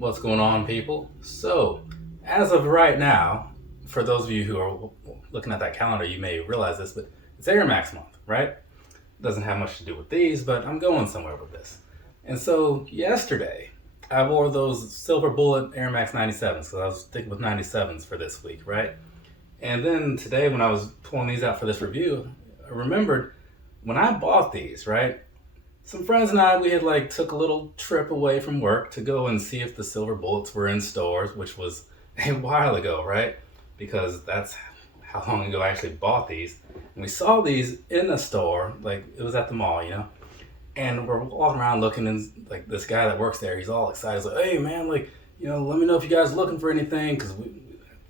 What's going on, people? So, as of right now, for those of you who are looking at that calendar, you may realize this, but it's Air Max month, right? Doesn't have much to do with these, but I'm going somewhere with this. And so, yesterday, I wore those Silver Bullet Air Max 97s because I was sticking with 97s for this week, right? And then today, when I was pulling these out for this review, I remembered when I bought these, right? Some friends and I, we had took a little trip away from work to go and see if the Silver Bullets were in stores, which was a while ago, right? Because that's how long ago I actually bought these. And we saw these in the store, like it was at the mall, you know? And we're walking around looking, and like this guy that works there, he's all excited. He's like, hey man, let me know if you guys are looking for anything, because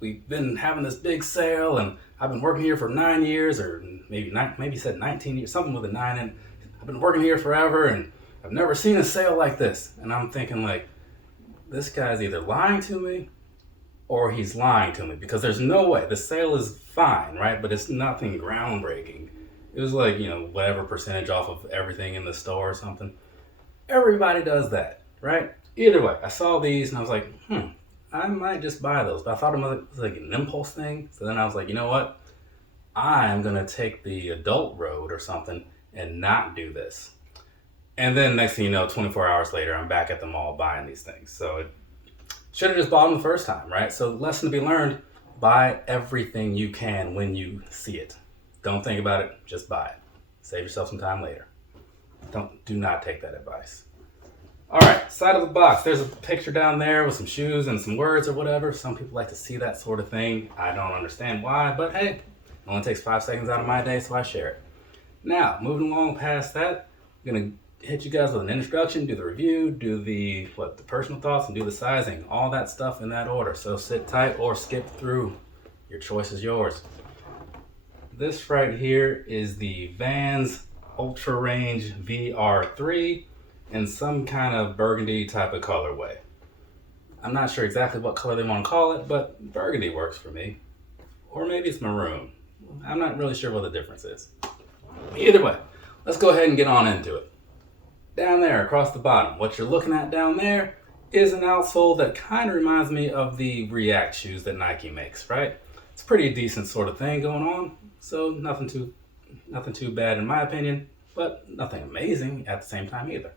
we've been having this big sale, and I've been working here for 9 years, or maybe he said 19 years, something with a 9 in. I've been working here forever, and I've never seen a sale like this. And I'm thinking, this guy's either lying to me or he's lying to me, because there's no way. The sale is fine, right? But it's nothing groundbreaking. It was whatever percentage off of everything in the store or something. Everybody does that, right? Either way, I saw these and I was like, I might just buy those. But I thought it was like an impulse thing. So then I was like, you know what? I'm going to take the adult road or something and not do this. And then next thing you know, 24 hours later, I'm back at the mall buying these things. So it should have just bought them the first time, right? So lesson to be learned, buy everything you can when you see it. Don't think about it, just buy it. Save yourself some time later. Do not take that advice. All right, side of the box, there's a picture down there with some shoes and some words or whatever. Some people like to see that sort of thing. I don't understand why, but hey, it only takes 5 seconds out of my day, so I share it. Now, moving along past that, I'm going to hit you guys with an introduction, do the review, do the personal thoughts, and do the sizing. All that stuff in that order. So sit tight or skip through. Your choice is yours. This right here is the Vans Ultrarange VR3 in some kind of burgundy type of colorway. I'm not sure exactly what color they want to call it, but burgundy works for me. Or maybe it's maroon. I'm not really sure what the difference is. Either way, let's go ahead and get on into it. Down there across the bottom, what you're looking at down there is an outsole that kind of reminds me of the React shoes that Nike makes, right? It's a pretty decent sort of thing going on, so nothing too bad in my opinion, but nothing amazing at the same time either.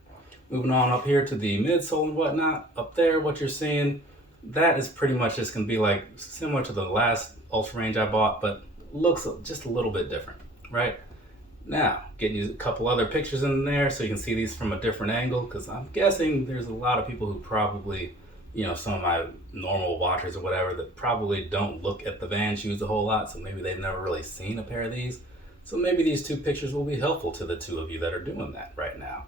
Moving on up here to the midsole and whatnot, up there what you're seeing, that is pretty much just going to be similar to the last Ultrarange I bought, but looks just a little bit different, right? Now, getting you a couple other pictures in there so you can see these from a different angle, because I'm guessing there's a lot of people who probably, some of my normal watchers or whatever, that probably don't look at the Vans shoes a whole lot, so maybe they've never really seen a pair of these. So maybe these 2 pictures will be helpful to the 2 of you that are doing that right now.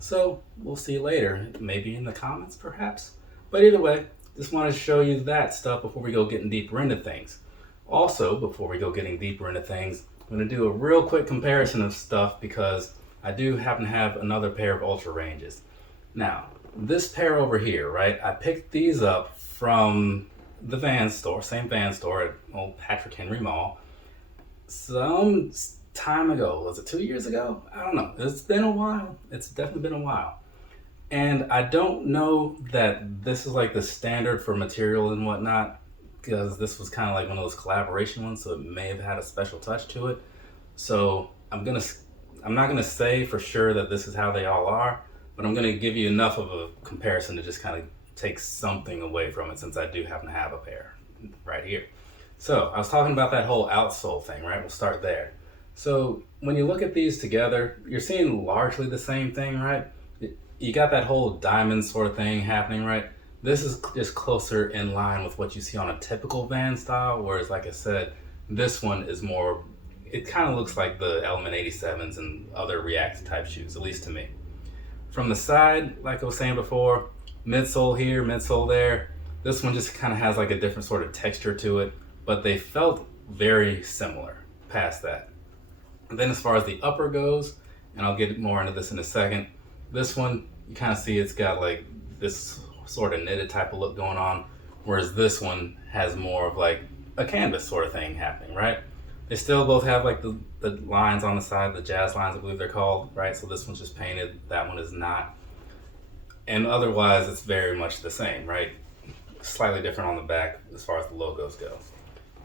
So we'll see you later, maybe in the comments perhaps. But either way, just want to show you that stuff before we go getting deeper into things. Also, before we go getting deeper into things, I'm going to do a real quick comparison of stuff because I do happen to have another pair of Ultraranges. Now, this pair over here, right? I picked these up from the Vans store, same Vans store at old Patrick Henry Mall, some time ago. Was it 2 years ago? I don't know. It's been a while. It's definitely been a while. And I don't know that this is the standard for material and whatnot, because this was kind of one of those collaboration ones, so it may have had a special touch to it. So I'm not gonna say for sure that this is how they all are, but I'm gonna give you enough of a comparison to just kind of take something away from it, since I do happen to have a pair right here. So I was talking about that whole outsole thing, right? We'll start there. So when you look at these together, you're seeing largely the same thing, right? You got that whole diamond sort of thing happening, right? This is just closer in line with what you see on a typical Vans style, whereas like I said, this one is more, it kind of looks like the Element 87s and other React type shoes, at least to me. From the side, like I was saying before, midsole here, midsole there, this one just kind of has a different sort of texture to it, but they felt very similar past that. And then as far as the upper goes, and I'll get more into this in a second, this one, you kind of see it's got this sort of knitted type of look going on, whereas this one has more of a canvas sort of thing happening, right? They still both have the lines on the side, the jazz lines I believe they're called, right? So this one's just painted, that one is not. And otherwise it's very much the same, right? Slightly different on the back as far as the logos go.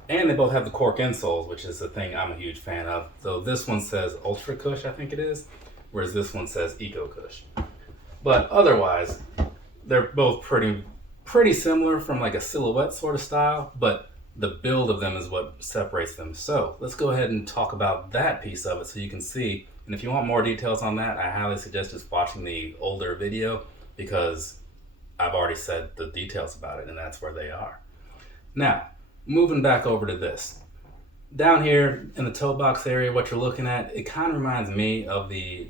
And they both have the cork insoles, which is the thing I'm a huge fan of. So this one says Ultra Cush, I think it is, whereas this one says Eco Cush. But otherwise, they're both pretty similar from like a silhouette sort of style, but the build of them is what separates them. So let's go ahead and talk about that piece of it so you can see. And if you want more details on that, I highly suggest just watching the older video because I've already said the details about it and that's where they are. Now, moving back over to this. Down here in the toe box area, what you're looking at, it kind of reminds me of the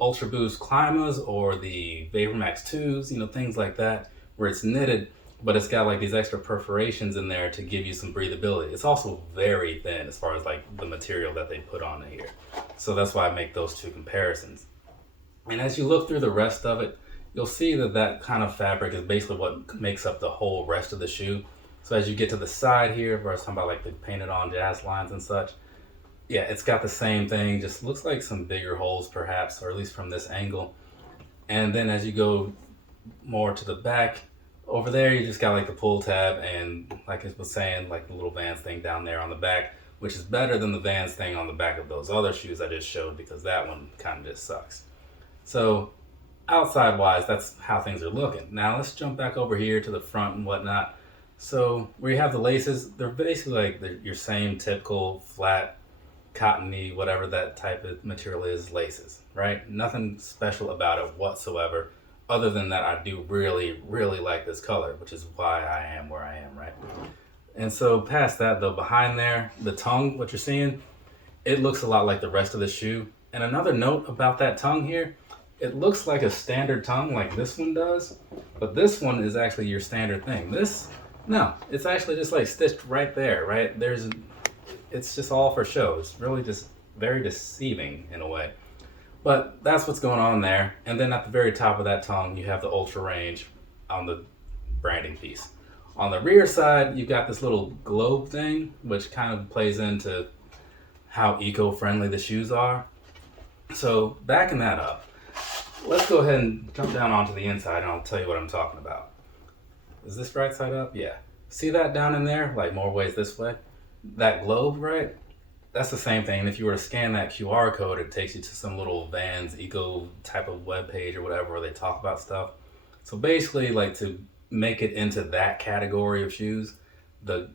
Ultra Boost Climbers or the VaporMax 2s, you know, things like that, where it's knitted, but it's got like these extra perforations in there to give you some breathability. It's also very thin as far as like the material that they put on here. So that's why I make those two comparisons. And as you look through the rest of it, you'll see that that kind of fabric is basically what makes up the whole rest of the shoe. So as you get to the side here, where I was talking about like the painted on jazz lines and such, yeah, it's got the same thing, just looks like some bigger holes perhaps, or at least from this angle. And then as you go more to the back, over there you just got like the pull tab and like I was saying, like the little Vans thing down there on the back, which is better than the Vans thing on the back of those other shoes I just showed because that one kind of just sucks. So outside wise, that's how things are looking. Now let's jump back over here to the front and whatnot. So where you have the laces, they're basically like your same typical flat, cottony, whatever that type of material is, laces, right? Nothing special about it whatsoever, other than that I do really, really like this color, which is why I am where I am, right? And so past that though, behind there, the tongue, what you're seeing, it looks a lot like the rest of the shoe. And another note about that tongue here, it looks like a standard tongue like this one does, but this one is actually your standard thing. This, no, it's actually just like stitched right there, right? It's just all for show. It's really just very deceiving in a way. But that's what's going on there. And then at the very top of that tongue, you have the Ultrrange on the branding piece. On the rear side, you've got this little globe thing, which kind of plays into how eco-friendly the shoes are. So backing that up, let's go ahead and jump down onto the inside and I'll tell you what I'm talking about. Is this right side up? Yeah. See that down in there? Like more ways this way? That globe, right? That's the same thing. If you were to scan that QR code, it takes you to some little Vans Eco type of web page or whatever where they talk about stuff. So basically, like to make it into that category of shoes, the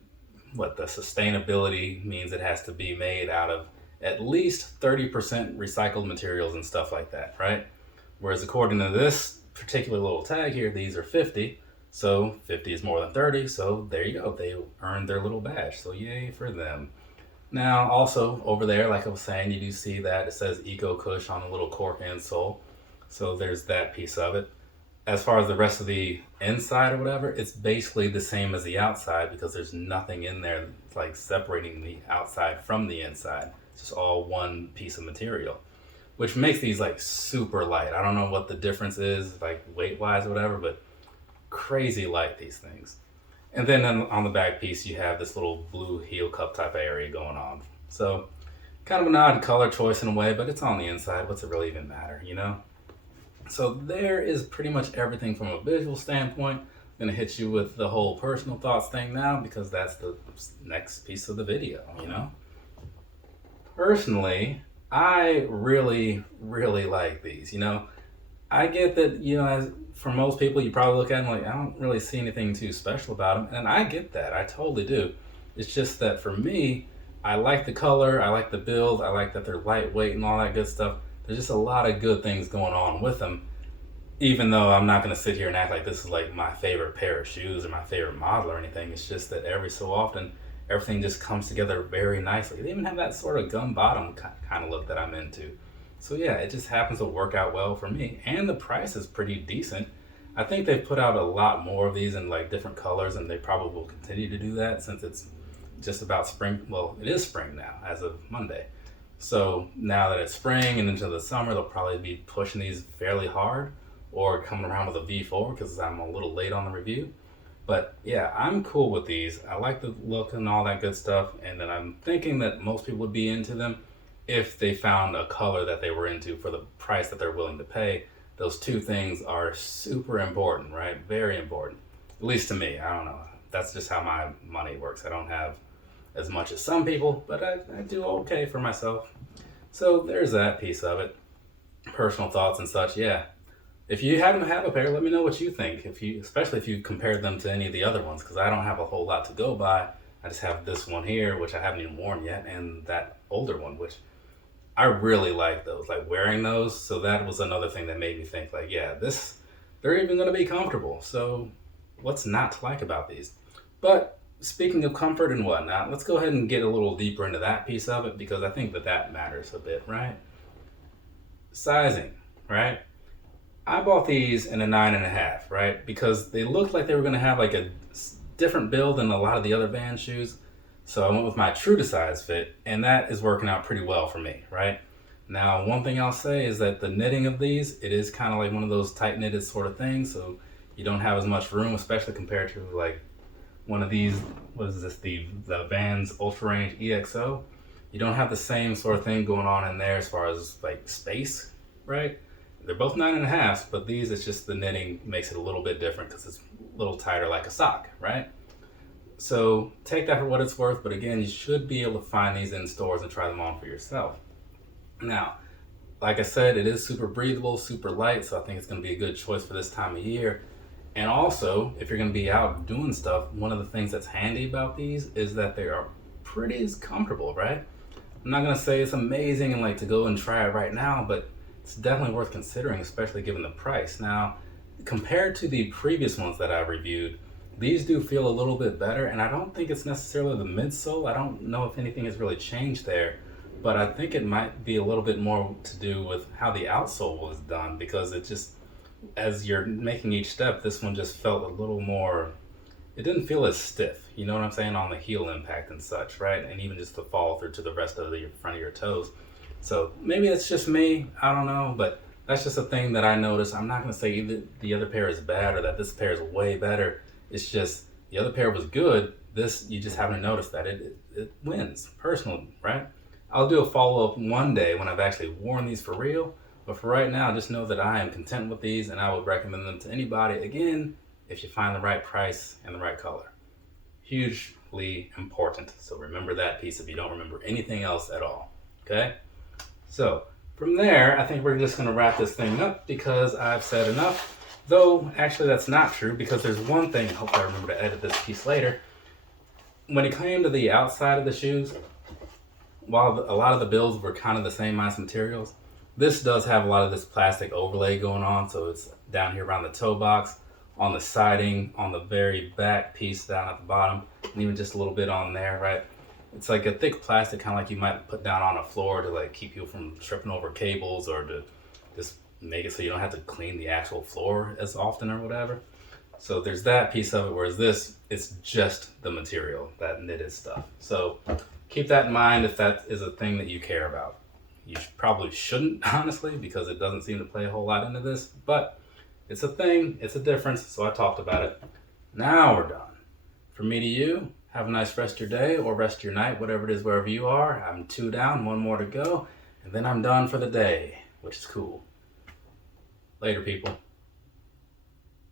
sustainability means it has to be made out of at least 30% recycled materials and stuff like that, right? Whereas according to this particular little tag here, these are 50. So 50 is more than 30, so there you go. They earned their little badge, so yay for them. Now also over there, like I was saying, you do see that it says Eco Cush on a little cork insole. So there's that piece of it. As far as the rest of the inside or whatever, it's basically the same as the outside because there's nothing in there like separating the outside from the inside. It's just all one piece of material, which makes these like super light. I don't know what the difference is like weight wise or whatever, but crazy light, these things. And then on the back piece you have this little blue heel cup type area going on. So kind of an odd color choice in a way, but it's on the inside. What's it really even matter, you know? So there is pretty much everything from a visual standpoint. I'm gonna hit you with the whole personal thoughts thing now because that's the next piece of the video, you know? Personally, I really, really like these, you know? I get that, you know, as for most people, you probably look at them like, I don't really see anything too special about them. And I get that. I totally do. It's just that for me, I like the color. I like the build. I like that they're lightweight and all that good stuff. There's just a lot of good things going on with them. Even though I'm not going to sit here and act like this is like my favorite pair of shoes or my favorite model or anything. It's just that every so often, everything just comes together very nicely. They even have that sort of gum bottom kind of look that I'm into. So yeah, it just happens to work out well for me. And the price is pretty decent. I think they've put out a lot more of these in like different colors and they probably will continue to do that since it's just about spring. Well, it is spring now as of Monday. So now that it's spring and into the summer, they'll probably be pushing these fairly hard or coming around with a V4 because I'm a little late on the review. But yeah, I'm cool with these. I like the look and all that good stuff. And then I'm thinking that most people would be into them if they found a color that they were into for the price that they're willing to pay those two things are super important, right? Very important. At least to me. I don't know. That's just how my money works. I don't have as much as some people, but I do okay for myself. So there's that piece of it. Personal thoughts and such, yeah. If you happen to have a pair, let me know what you think. Especially if you compared them to any of the other ones, because I don't have a whole lot to go by. I just have this one here, which I haven't even worn yet, and that older one, which I really like those, like wearing those. So that was another thing that made me think, like, yeah, they're even going to be comfortable. So what's not to like about these? But speaking of comfort and whatnot, let's go ahead and get a little deeper into that piece of it, because I think that matters a bit, right? Sizing, right? I bought these in a 9.5, right? Because they looked like they were going to have like a different build than a lot of the other Vans shoes. So I went with my true to size fit, and that is working out pretty well for me, right? Now, one thing I'll say is that the knitting of these, it is kind of like one of those tight knitted sort of things. So you don't have as much room, especially compared to like one of these, what is this, the Vans Ultrarange EXO. You don't have the same sort of thing going on in there as far as like space, right? They're both 9.5s, but these, it's just the knitting makes it a little bit different because it's a little tighter like a sock, right? So take that for what it's worth, but again, you should be able to find these in stores and try them on for yourself. Now, like I said, it is super breathable, super light, so I think it's going to be a good choice for this time of year. And also, if you're going to be out doing stuff, one of the things that's handy about these is that they are pretty comfortable, right? I'm not going to say it's amazing and like to go and try it right now, but it's definitely worth considering, especially given the price. Now, compared to the previous ones that I've reviewed, these do feel a little bit better, and I don't think it's necessarily the midsole. I don't know if anything has really changed there, but I think it might be a little bit more to do with how the outsole was done, because it just, as you're making each step, this one just felt a little more, it didn't feel as stiff, you know what I'm saying, on the heel impact and such, right? And even just the follow through to the rest of the front of your toes. So maybe it's just me, I don't know, but that's just a thing that I noticed. I'm not going to say either the other pair is bad or that this pair is way better. It's just the other pair was good. This, you just haven't noticed that it wins personally, right? I'll do a follow-up one day when I've actually worn these for real. But for right now, just know that I am content with these, and I would recommend them to anybody, again, if you find the right price and the right color. Hugely important. So remember that piece if you don't remember anything else at all, okay? So from there, I think we're just going to wrap this thing up because I've said enough. Though, actually, that's not true, because there's one thing, I hope I remember to edit this piece later. When it came to the outside of the shoes, while a lot of the builds were kind of the same nice materials, this does have a lot of this plastic overlay going on. So it's down here around the toe box, on the siding, on the very back piece down at the bottom, and even just a little bit on there, right? It's like a thick plastic, kind of like you might put down on a floor to like keep you from tripping over cables, or to just make it so you don't have to clean the actual floor as often or whatever. So there's that piece of it, whereas this, it's just the material, that knitted stuff. So keep that in mind if that is a thing that you care about. You probably shouldn't, honestly, because it doesn't seem to play a whole lot into this, but it's a thing, it's a difference, so I talked about it. Now we're done. From me to you, have a nice rest of your day or rest of your night, whatever it is, wherever you are. I'm 2 down, 1 more to go, and then I'm done for the day, which is cool. Later, people.